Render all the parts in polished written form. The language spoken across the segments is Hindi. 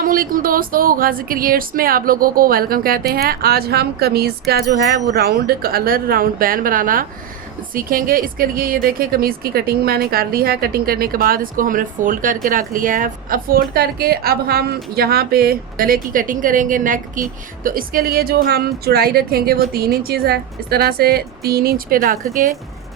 अस्सलामुअलैकुम दोस्तों, गाजी क्रिएट्स में आप लोगों को वेलकम कहते हैं। आज हम कमीज़ का जो है वो राउंड कलर राउंड बैन बनाना सीखेंगे। इसके लिए ये देखें, कमीज़ की कटिंग मैंने कर ली है। कटिंग करने के बाद इसको हमने फोल्ड करके रख लिया है। अब फोल्ड करके अब हम यहाँ पे गले की कटिंग करेंगे, नेक की। तो इसके लिए जो हम चौड़ाई रखेंगे वो 3 इंचज़ है। इस तरह से 3 इंच पे रख के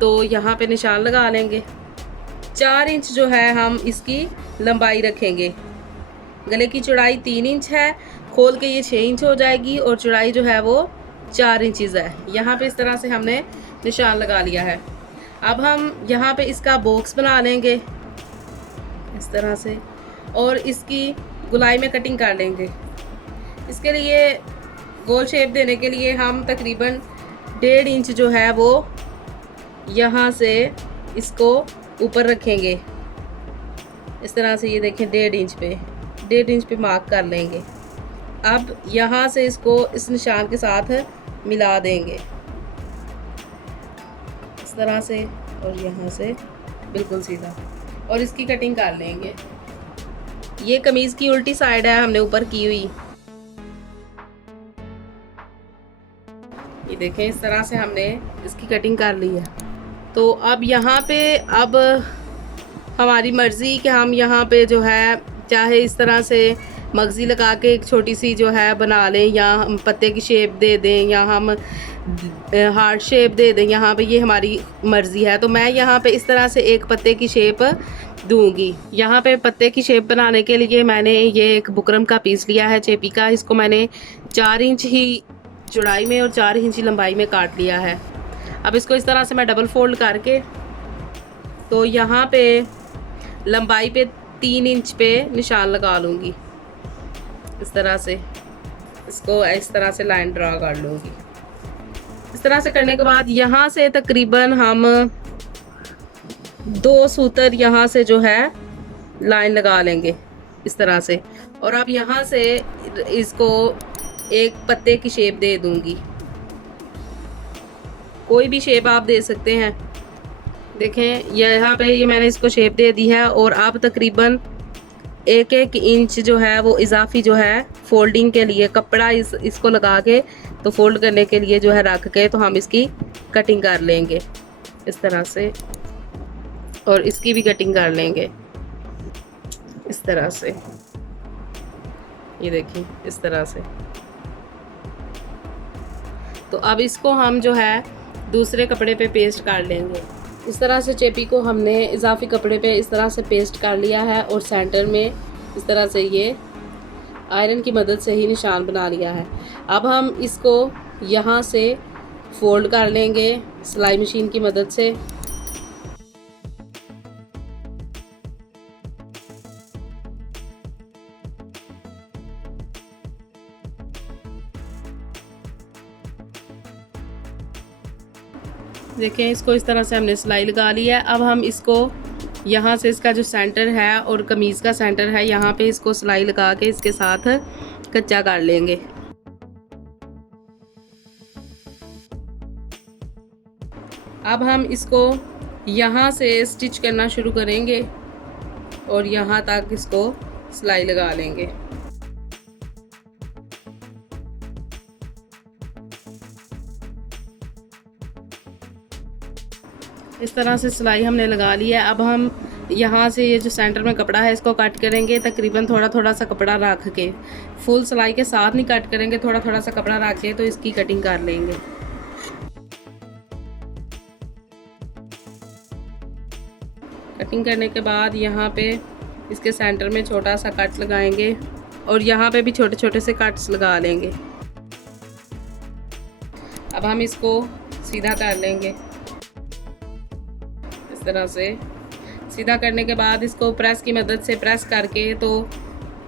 तो यहाँ पे निशान लगा लेंगे। 4 इंच जो है हम इसकी लंबाई रखेंगे। गले की चौड़ाई 3 इंच है, खोल के ये 6 इंच हो जाएगी और चौड़ाई जो है वो 4 इंचज़ है। यहाँ पे इस तरह से हमने निशान लगा लिया है। अब हम यहाँ पे इसका बॉक्स बना लेंगे इस तरह से और इसकी गोलाई में कटिंग कर लेंगे। इसके लिए गोल शेप देने के लिए हम तकरीबन 1.5 इंच जो है वो यहाँ से इसको ऊपर रखेंगे। इस तरह से ये देखें 1.5 इंच पे मार्क कर लेंगे। अब यहाँ से इसको इस निशान के साथ मिला देंगे इस तरह से और यहाँ से बिल्कुल सीधा, और इसकी कटिंग कर लेंगे। ये कमीज़ की उल्टी साइड है हमने ऊपर की हुई। ये देखें, इस तरह से हमने इसकी कटिंग कर ली है। तो अब यहाँ पे अब हमारी मर्ज़ी कि हम यहाँ पे जो है चाहे इस तरह से मगज़ी लगा के एक छोटी सी जो है बना लें, या हम पत्ते की शेप दे दें, या हम हार्ट शेप दे दें। यहाँ पे ये हमारी मर्ज़ी है। तो मैं यहाँ पे इस तरह से एक पत्ते की शेप दूंगी। यहाँ पे पत्ते की शेप बनाने के लिए मैंने ये एक बुकरम का पीस लिया है, चेपी का। इसको मैंने 4 इंच ही चौड़ाई में और 4 इंच लंबाई में काट लिया है। अब इसको इस तरह से मैं डबल फोल्ड करके तो यहाँ पे लंबाई पे 3 इंच पे निशान लगा लूँगी। इस तरह से इसको इस तरह से लाइन ड्रा कर लूँगी। इस तरह से करने के बाद यहाँ से तकरीबन हम 2 सूतर यहाँ से जो है लाइन लगा लेंगे इस तरह से, और अब यहाँ से इसको एक पत्ते की शेप दे दूँगी। कोई भी शेप आप दे सकते हैं। देखें यहाँ पे ये मैंने इसको शेप दे दी है, और अब तकरीबन 1-1 इंच जो है वो इजाफी जो है फोल्डिंग के लिए कपड़ा इसको लगा के तो फोल्ड करने के लिए जो है रख के तो हम इसकी कटिंग कर लेंगे इस तरह से, और इसकी भी कटिंग कर लेंगे इस तरह से। ये देखिए इस तरह से। तो अब इसको हम जो है दूसरे कपड़े पे पेस्ट कर लेंगे। इस तरह से चेपी को हमने इजाफी कपड़े पे इस तरह से पेस्ट कर लिया है, और सेंटर में इस तरह से ये आयरन की मदद से ही निशान बना लिया है। अब हम इसको यहाँ से फोल्ड कर लेंगे सिलाई मशीन की मदद से। देखें, इसको इस तरह से हमने सिलाई लगा ली है। अब हम इसको यहाँ से इसका जो सेंटर है और कमीज़ का सेंटर है, यहाँ पे इसको सिलाई लगा के इसके साथ कच्चा कर लेंगे। अब हम इसको यहाँ से स्टिच करना शुरू करेंगे और यहाँ तक इसको सिलाई लगा लेंगे। इस तरह से सिलाई हमने लगा ली है। अब हम यहाँ से ये जो सेंटर में कपड़ा है इसको कट करेंगे, तकरीबन थोड़ा थोड़ा सा कपड़ा रख के। फुल सिलाई के साथ नहीं कट करेंगे, थोड़ा थोड़ा सा कपड़ा रख के तो इसकी कटिंग कर लेंगे। कटिंग करने के बाद यहाँ पे इसके सेंटर में छोटा सा कट लगाएंगे, और यहाँ पे भी छोटे छोटे से कट्स लगा लेंगे। अब हम इसको सीधा कर लेंगे इस तरह से। सीधा करने के बाद इसको प्रेस की मदद से प्रेस करके तो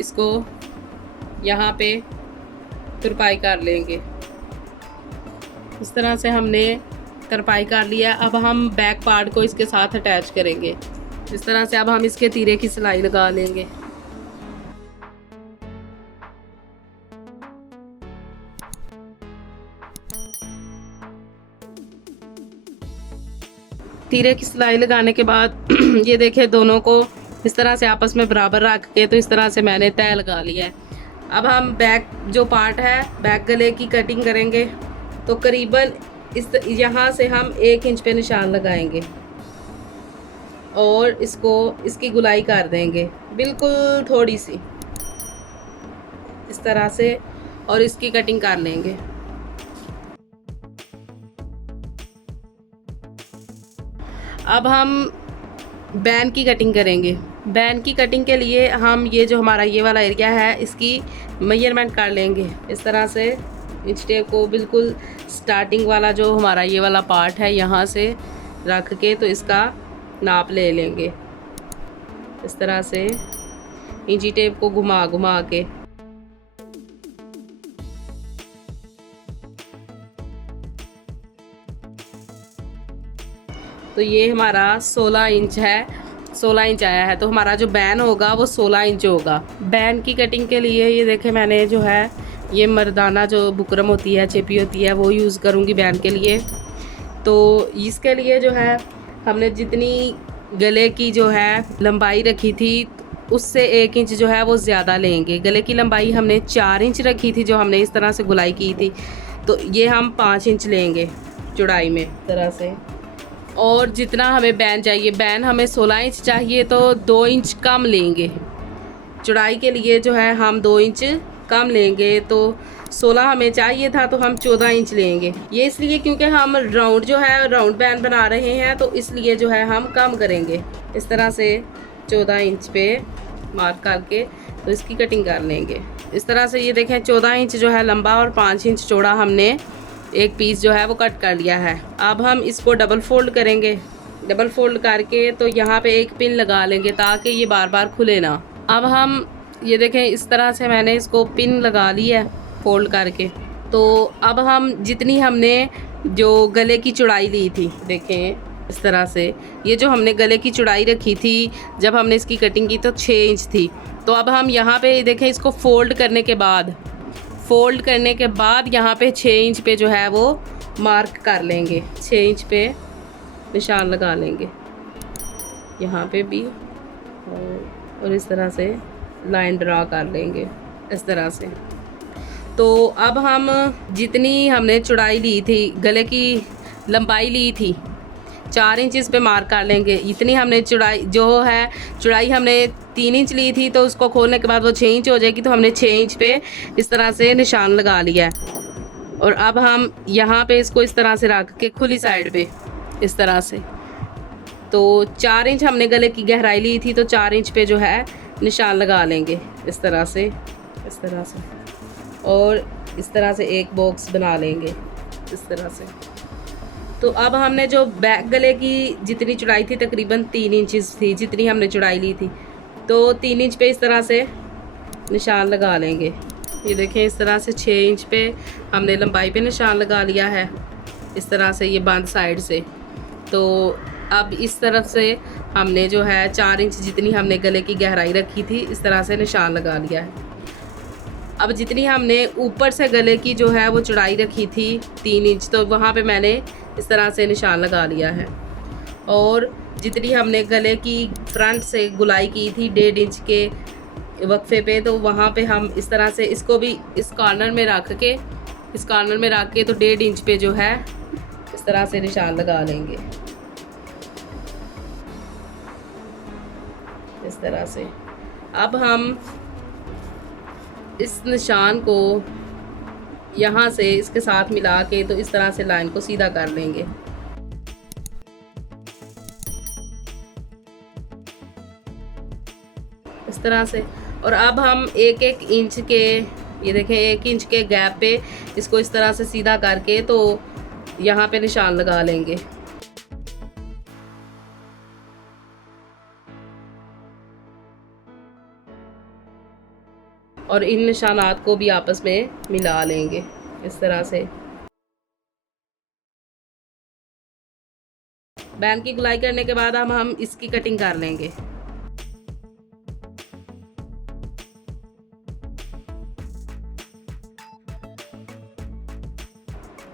इसको यहाँ पे तुरपाई कर लेंगे। इस तरह से हमने तुरपाई कर लिया। अब हम बैक पार्ट को इसके साथ अटैच करेंगे इस तरह से। अब हम इसके तीरे की सिलाई लगा लेंगे। तीरे की सिलाई लगाने के बाद ये देखें, दोनों को इस तरह से आपस में बराबर रख के तो इस तरह से मैंने तय लगा लिया है। अब हम बैक जो पार्ट है बैक गले की कटिंग करेंगे। तो करीबन इस यहाँ से हम 1 इंच पे निशान लगाएंगे और इसकी गुलाई कर देंगे बिल्कुल थोड़ी सी इस तरह से, और इसकी कटिंग कर लेंगे। अब हम बैन की कटिंग करेंगे। बैन की कटिंग के लिए हम ये जो हमारा ये वाला एरिया है इसकी मेजरमेंट कर लेंगे। इस तरह से इंच टेप को बिल्कुल स्टार्टिंग वाला जो हमारा ये वाला पार्ट है यहाँ से रख के तो इसका नाप ले लेंगे। इस तरह से इंची टेप को घुमा घुमा के तो ये हमारा 16 इंच है, 16 इंच आया है। तो हमारा जो बैन होगा वो 16 इंच होगा। बैन की कटिंग के लिए ये देखें मैंने जो है ये मर्दाना जो बुकरम होती है, चेपी होती है, वो यूज़ करूँगी बैन के लिए। तो इसके लिए जो है हमने जितनी गले की जो है लंबाई रखी थी उससे 1 इंच जो है वो ज़्यादा लेंगे। गले की लंबाई हमने 4 इंच रखी थी जो हमने इस तरह से गुलाई की थी, तो ये हम 5 इंच लेंगे चौड़ाई में इस तरह से। और जितना हमें बैन चाहिए, बैन हमें 16 इंच चाहिए तो 2 इंच कम लेंगे। चौड़ाई के लिए जो है हम 2 इंच कम लेंगे। तो 16 हमें चाहिए था तो हम 14 इंच लेंगे। ये इसलिए क्योंकि हम राउंड जो है राउंड बैन बना रहे हैं तो इसलिए जो है हम कम करेंगे। इस तरह से 14 इंच पे मार्क करके तो इसकी कटिंग कर लेंगे। इस तरह से ये देखें 14 इंच जो है लंबा और 5 इंच चौड़ा हमने एक पीस जो है वो कट कर लिया है। अब हम इसको डबल फोल्ड करेंगे। डबल फोल्ड करके तो यहाँ पे एक पिन लगा लेंगे ताकि ये बार बार खुले ना। अब हम ये देखें इस तरह से मैंने इसको पिन लगा ली है फोल्ड करके। तो अब हम जितनी हमने जो गले की चौड़ाई ली थी, देखें इस तरह से ये जो हमने गले की चौड़ाई रखी थी जब हमने इसकी कटिंग की तो 6 इंच थी। तो अब हम यहाँ पे देखें इसको फोल्ड करने के बाद यहाँ पे 6 इंच पे जो है वो मार्क कर लेंगे। 6 इंच पे निशान लगा लेंगे यहाँ पे भी, और इस तरह से लाइन ड्रा कर लेंगे इस तरह से। तो अब हम जितनी हमने चौड़ाई ली थी, गले की लंबाई ली थी 4 इंच इस पे मार्क कर लेंगे। इतनी हमने चौड़ाई हमने 3 इंच ली थी तो उसको खोलने के बाद वो 6 इंच हो जाएगी। तो हमने 6 इंच पे इस तरह से निशान लगा लिया है। और अब हम यहाँ पे इसको इस तरह से रख के खुली साइड पे इस तरह से, तो 4 इंच हमने गले की गहराई ली थी तो 4 इंच पे जो है निशान लगा लेंगे इस तरह से, इस तरह से। और इस तरह से एक बॉक्स बना लेंगे इस तरह से। तो अब हमने जो बैक गले की जितनी चौड़ाई थी तकरीबन 3 इंचेस थी जितनी हमने चौड़ाई ली थी, तो 3 इंच पे इस तरह से निशान लगा लेंगे। ये देखें इस तरह से 6 इंच पे हमने लंबाई पे निशान लगा लिया है इस तरह से, ये बंद साइड से। तो अब इस तरफ से हमने जो है 4 इंच जितनी हमने गले की गहराई रखी थी इस तरह से निशान लगा लिया है। अब जितनी हमने ऊपर से गले की जो है वो चौड़ाई रखी थी 3 इंच, तो वहाँ पे मैंने इस तरह से निशान लगा लिया है। और जितनी हमने गले की फ्रंट से गुलाई की थी 1.5 इंच के वक्फे पे, तो वहाँ पे हम इस तरह से इसको भी इस कॉर्नर में रख के तो 1.5 इंच पे जो है इस तरह से निशान लगा लेंगे इस तरह से। अब हम इस निशान को यहाँ से इसके साथ मिला के तो इस तरह से लाइन को सीधा कर लेंगे इस तरह से। और अब हम 1-1 इंच के, ये देखें 1 इंच के गैप पे इसको इस तरह से सीधा करके तो यहाँ पे निशान लगा लेंगे। और इन निशानात को भी आपस में मिला लेंगे इस तरह से। बैन की गुलाई करने के बाद हम इसकी कटिंग कर लेंगे।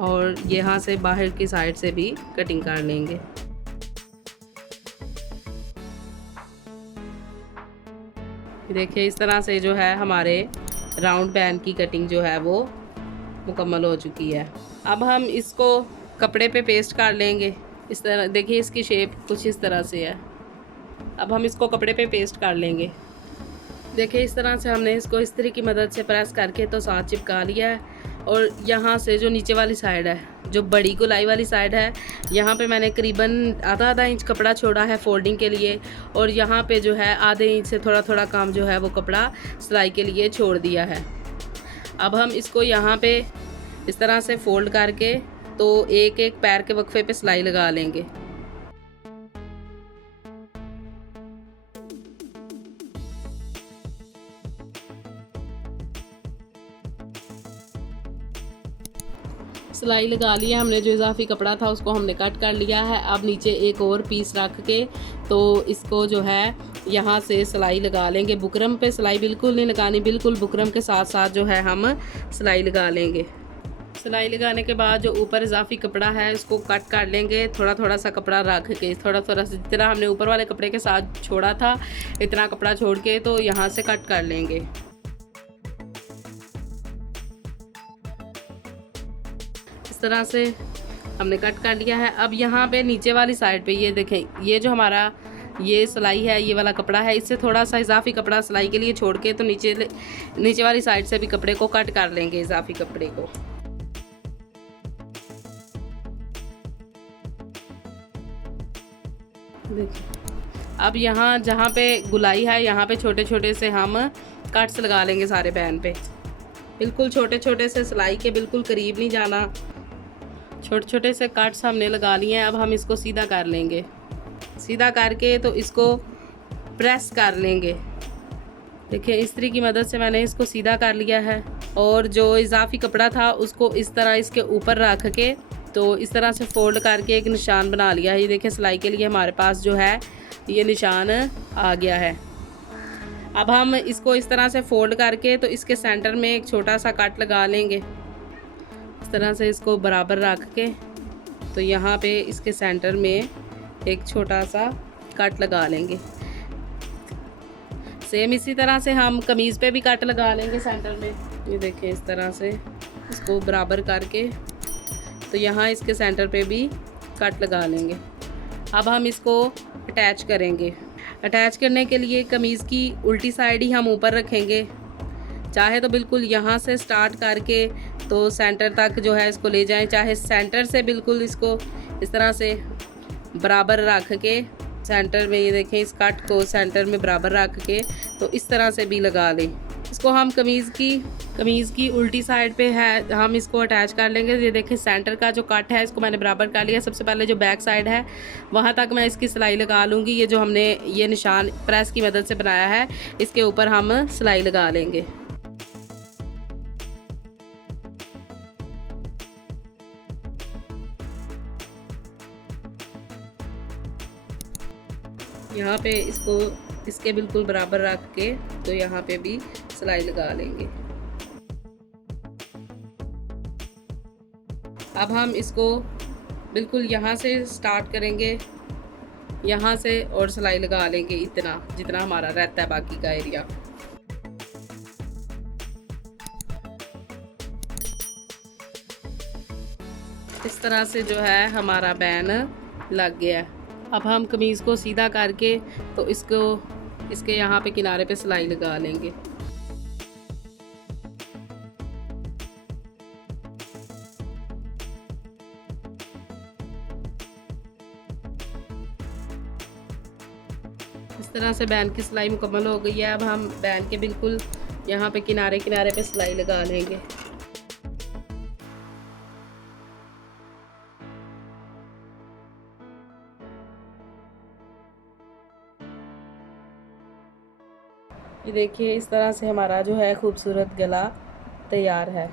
और यहाँ से बाहर की साइड से भी कटिंग कर लेंगे। देखिए इस तरह से जो है हमारे राउंड बैन की कटिंग जो है वो मुकम्मल हो चुकी है। अब हम इसको कपड़े पे पेस्ट कर लेंगे। इस तरह देखिए इसकी शेप कुछ इस तरह से है। अब हम इसको कपड़े पे पेस्ट कर लेंगे। देखिए इस तरह से हमने इसको इस्त्री की मदद से प्रेस करके तो साथ चिपका लिया है। और यहाँ से जो नीचे वाली साइड है, जो बड़ी गोलाई वाली साइड है, यहाँ पे मैंने करीबन आधा इंच कपड़ा छोड़ा है फोल्डिंग के लिए। और यहाँ पे जो है आधे इंच से थोड़ा थोड़ा काम जो है वो कपड़ा सिलाई के लिए छोड़ दिया है। अब हम इसको यहाँ पे इस तरह से फोल्ड करके तो एक एक पैर के वक्फे पे सिलाई लगा लेंगे। सिलाई लगा लिया हमने, जो इजाफी कपड़ा था उसको हमने कट कर लिया है। अब नीचे एक और पीस रख के तो इसको जो है यहाँ से सिलाई लगा लेंगे। बुकरम पे सिलाई बिल्कुल नहीं लगानी, बिल्कुल बुकरम के साथ साथ जो है हम सिलाई लगा लेंगे। सिलाई लगाने के बाद जो ऊपर इजाफी कपड़ा है इसको कट कर लेंगे। थोड़ा थोड़ा सा कपड़ा रख के, थोड़ा थोड़ा सा जितना हमने ऊपर वाले कपड़े के साथ छोड़ा था इतना कपड़ा छोड़ के तो यहाँ से कट कर लेंगे। इस तरह से हमने कट कर लिया है। अब यहाँ पे नीचे वाली साइड पे ये देखें, ये जो हमारा ये सिलाई है, ये वाला कपड़ा है, इससे थोड़ा सा इजाफी कपड़ा सिलाई के लिए छोड़ के तो नीचे वाली साइड से भी कपड़े को कट कर लेंगे, इजाफी कपड़े को। देखिए अब यहाँ जहाँ पे गुलाई है यहाँ पे छोटे छोटे से हम कट्स लगा लेंगे सारे बैन पे। बिल्कुल छोटे छोटे से, सिलाई के बिल्कुल करीब नहीं जाना। छोटे छोटे से कट्स हमने लगा लिए हैं। अब हम इसको सीधा कर लेंगे। सीधा करके तो इसको प्रेस कर लेंगे। देखिए इस्त्री की मदद से मैंने इसको सीधा कर लिया है। और जो इजाफी कपड़ा था उसको इस तरह इसके ऊपर रख के तो इस तरह से फोल्ड करके एक निशान बना लिया है। ये देखिए सिलाई के लिए हमारे पास जो है ये निशान आ गया है। अब हम इसको इस तरह से फोल्ड करके तो इसके सेंटर में एक छोटा सा कट लगा लेंगे। इस तरह से इसको बराबर रख के तो यहाँ पे इसके सेंटर में एक छोटा सा कट लगा लेंगे। सेम इसी तरह से हम कमीज़ पे भी कट लगा लेंगे सेंटर में। ये देखिए इस तरह से इसको बराबर करके तो यहाँ इसके सेंटर पे भी कट लगा लेंगे। अब हम इसको अटैच करेंगे। अटैच करने के लिए कमीज़ की उल्टी साइड ही हम ऊपर रखेंगे। चाहे तो बिल्कुल यहाँ से स्टार्ट करके तो सेंटर तक जो है इसको ले जाएं, चाहे सेंटर से बिल्कुल इसको इस तरह से बराबर रख के सेंटर में, ये देखें इस कट को सेंटर में बराबर रख के तो इस तरह से भी लगा लें। इसको हम कमीज़ की उल्टी साइड पे है हम इसको अटैच कर लेंगे। ये देखें सेंटर का जो कट है इसको मैंने बराबर कर लिया। सबसे पहले जो बैक साइड है वहाँ तक मैं इसकी सिलाई लगा लूँगी। ये जो हमने ये निशान प्रेस की मदद से बनाया है इसके ऊपर हम सिलाई लगा लेंगे। यहाँ पे इसको इसके बिल्कुल बराबर रख के तो यहाँ पे भी सिलाई लगा लेंगे। अब हम इसको बिल्कुल यहाँ से स्टार्ट करेंगे, यहाँ से और सिलाई लगा लेंगे इतना जितना हमारा रहता है बाकी का एरिया। इस तरह से जो है हमारा बैन लग गया है। अब हम कमीज़ को सीधा करके तो इसके यहाँ पे किनारे पे सिलाई लगा लेंगे। इस तरह से बैन की सिलाई मुकम्मल हो गई है। अब हम बैन के बिल्कुल यहाँ पे किनारे किनारे पे सिलाई लगा लेंगे। ये देखिए इस तरह से हमारा जो है खूबसूरत गला तैयार है।